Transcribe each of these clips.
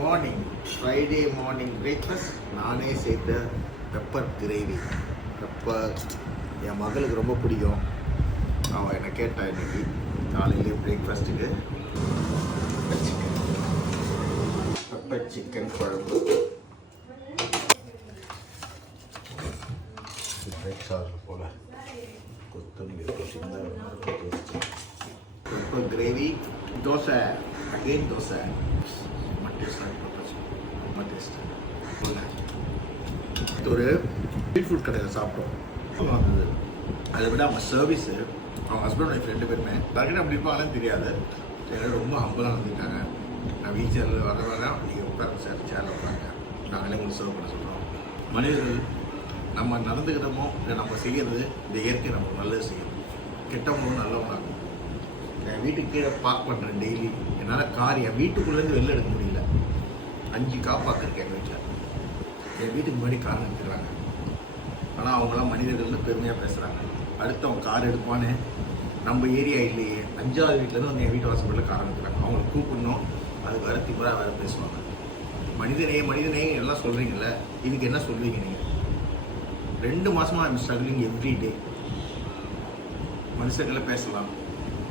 Morning Friday morning breakfast நானே செய்த pepper gravy. Pepper என் மகளுக்கு ரொம்ப பிடிக்கும். அவன் என்னை கேட்டா இன்னைக்கு காலையிலே பிரேக்ஃபாஸ்ட்டுக்கு பெப்பர் சிக்கன் குழம்பு, போல கொத்தமல்லி pepper gravy, dosa, again dosa. ஒரு ஸ்ட்ரீட் ஃபுட் கடையில் சாப்பிட்டோம். வந்தது அதை விட அவங்க சர்வீஸு, அவங்க ஹஸ்பண்ட் ஒய்ஃப் 2 பேருமே தரக்கிட்ட அப்படி இருப்பாங்கன்னு தெரியாது. ரொம்ப ஹம்பலாக வந்துட்டாங்க. நான் வீச்சரில் வர நீங்கள் உட்காருங்க சார், சேரில் உட்காருங்க, நாங்களே உங்களுக்கு சர்வ் பண்ண சொல்கிறோம். மனிதர்கள் நம்ம நடந்துக்கிட்டோமோ இல்லை நம்ம செய்கிறது இந்த இயற்கை நம்ம நல்லது செய்யும். கெட்டவங்களும் நல்லவங்களாகும். என் வீட்டுக்கு கீழே பார்க் பண்ணுறேன் டெய்லி. என்னால் கார் என் வீட்டுக்குள்ளேருந்து வெளில எடுக்க முடியல. 5 கார் பார்க் இருக்கு எங்கள் வீட்டில். என் வீட்டுக்கு முன்னாடி கார் நிறுத்துறாங்க. ஆனால் அவங்களாம் மனிதர்கள்னு பெருமையாக பேசுகிறாங்க. அடுத்து அவங்க கார் எடுப்பான்னு நம்ம ஏரியா இல்லையே 5வது வீட்டிலேருந்து வந்து என் வீட்டு வாசப்படில் கார் நிறுத்துறாங்க. அவங்களை கூப்பிடணும், அதுக்கு வேறு திமுறா வேறு பேசுவாங்க. மனிதனே எல்லாம் சொல்கிறீங்கள, இதுக்கு என்ன சொல்வீங்க நீங்கள்? 2 மாதமாக ஐம் ஸ்ட்ரகிளிங் எவ்ரி டே. மனுஷங்களை பேசலாம்,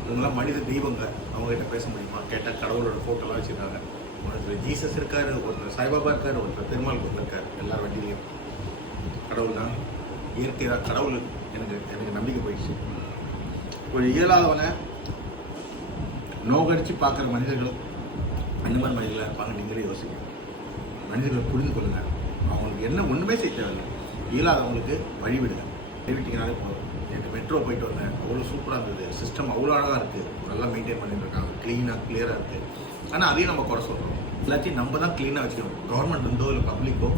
இவங்களாம் மனித தெய்வங்க, அவங்ககிட்ட பேச முடியுமா? கேட்டால் கடவுளோட ஃபோட்டோலாம் வச்சுருக்காங்க. ஒருத்தர் ஜீசஸ் இருக்கார், ஒருத்தர் சாய்பாபா இருக்கார், ஒருத்தர் பெருமாள் கோவில் இருக்கார். எல்லார் வண்டியிலையும் கடவுள் தான், இயற்கை தான். கடவுள் எனக்கு நம்பிக்கை போயிடுச்சு. ஒரு இயலாதவனை நோகடிச்சு பார்க்குற மனிதர்கள் அந்த மாதிரி மனிதர்களாக இருப்பாங்க. நீங்களே யோசிங்க. மனிதர்களை புரிந்து கொள்ளுங்க. அவங்களுக்கு என்ன ஒன்றுமே செய்ய தேவையில்லை. இயலாதவங்களுக்கு வழிவிடுங்க. விட்டிங்கனாலே போதும். எனக்கு மெட்ரோ போயிட்டு வந்தேன், அவ்வளோ சூப்பராக இருந்தது. சிஸ்டம் அவ்வளோ அழகாக இருக்குது, நல்லா மெயின்டைன் பண்ணிட்டு இருக்காங்க, க்ளீனாக கிளியராக இருக்குது. ஆனால் அதையும் நம்ம குறை சொல்கிறோம். எல்லாத்தையும் நம்ம தான் க்ளீனாக வச்சுக்கணும். கவர்மெண்ட் இருந்தோ இல்லை பப்ளிக்கோ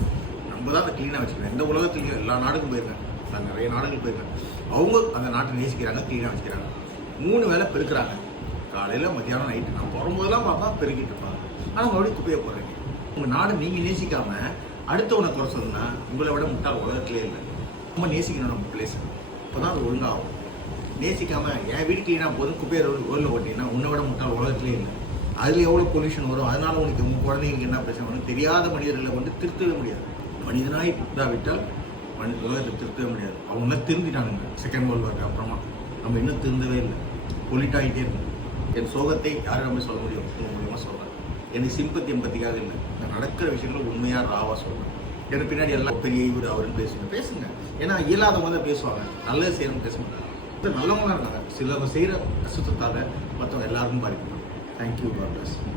நம்ம தான் அதை க்ளீனாக வச்சுக்கணும். எந்த உலகத்துலையும் எல்லா நாடுக்கும் போயிருக்கேன், நான் நிறைய நாடுகள் போயிருக்கேன். அவங்க அந்த நாட்டை நேசிக்கிறாங்க, க்ளீனாக வச்சுக்கிறாங்க. 3 வேளை பெருக்கிறாங்க, காலையில் மத்தியானம் நைட்டு. நான் போகும்போதெல்லாம் பார்த்தா பெருக்கிட்டு இருப்பாங்க. ஆனால் மறுபடியும் குப்பையை போடுறீங்க. உங்கள் நாடு நீங்கள் நேசிக்காமல் அடுத்தவனை குறை சொன்னா உங்களை விட முட்டாள் உலகத்திலே இல்லை. நம்ம நேசிக்கணும் நம்ம பிளேஸ், அப்போ தான் அது ஒழுங்காகும். நேசிக்காமல் என் வீடு க்ளீனாக போதும் குப்பையை ரோலில் ஓட்டிங்கன்னா உன்னை விட முட்டாள் உலகத்திலே இல்லை. அதில் எவ்வளோ பொல்யூஷன் வரும். அதனால் உனக்கு உங்கள் குழந்தைங்களுக்கு என்ன பிரச்சனை தெரியாத மனிதர்களை வந்து திருத்தவே முடியாது. மனிதனாய் விட்டால் உலகத்தை திருத்தவே முடியாது. அவங்களாம் திருந்திட்டானுங்க செகண்ட் வேர்ல்டு வார்க்கு அப்புறமா. நம்ம இன்னும் திருந்தவே இல்லை, பொலிட்டாகிட்டே இருக்கும். என் சோகத்தை யாரும் நம்ம சொல்ல முடியும்? உங்கள் மூலியமாக சொல்கிறேன். எனக்கு சிம்பத்தி எம்பத்திக்காக இல்லை, நான் நடக்கிற விஷயங்களை உண்மையாக ராவாக சொல்கிறேன். எனக்கு பின்னாடி எல்லாம் பெரிய இவர் அவருன்னு பேசுங்க. ஏன்னா இயலாதவங்க தான் பேசுவாங்க, நல்லது செய்யணும்னு பேச மாட்டாங்க. நல்லவங்களாம் இருக்காங்க. சிலவங்க செய்கிற அசுத்தத்தால் மற்றவங்க எல்லாருக்கும் பாதிக்கணும். Thank you, God plus.